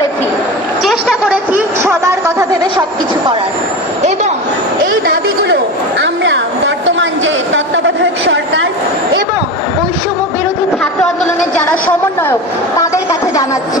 করেছি। চেষ্টা করেছি সবার কথা ভেবে সব কিছু করার। এবং এই দাবিগুলো আমরা বর্তমান যে তত্ত্বাবধায়ক সরকার এবং বৈষম্য বিরোধী ছাত্র আন্দোলনের যারা সমন্বয়ক, তাদের কাছে জানাচ্ছি।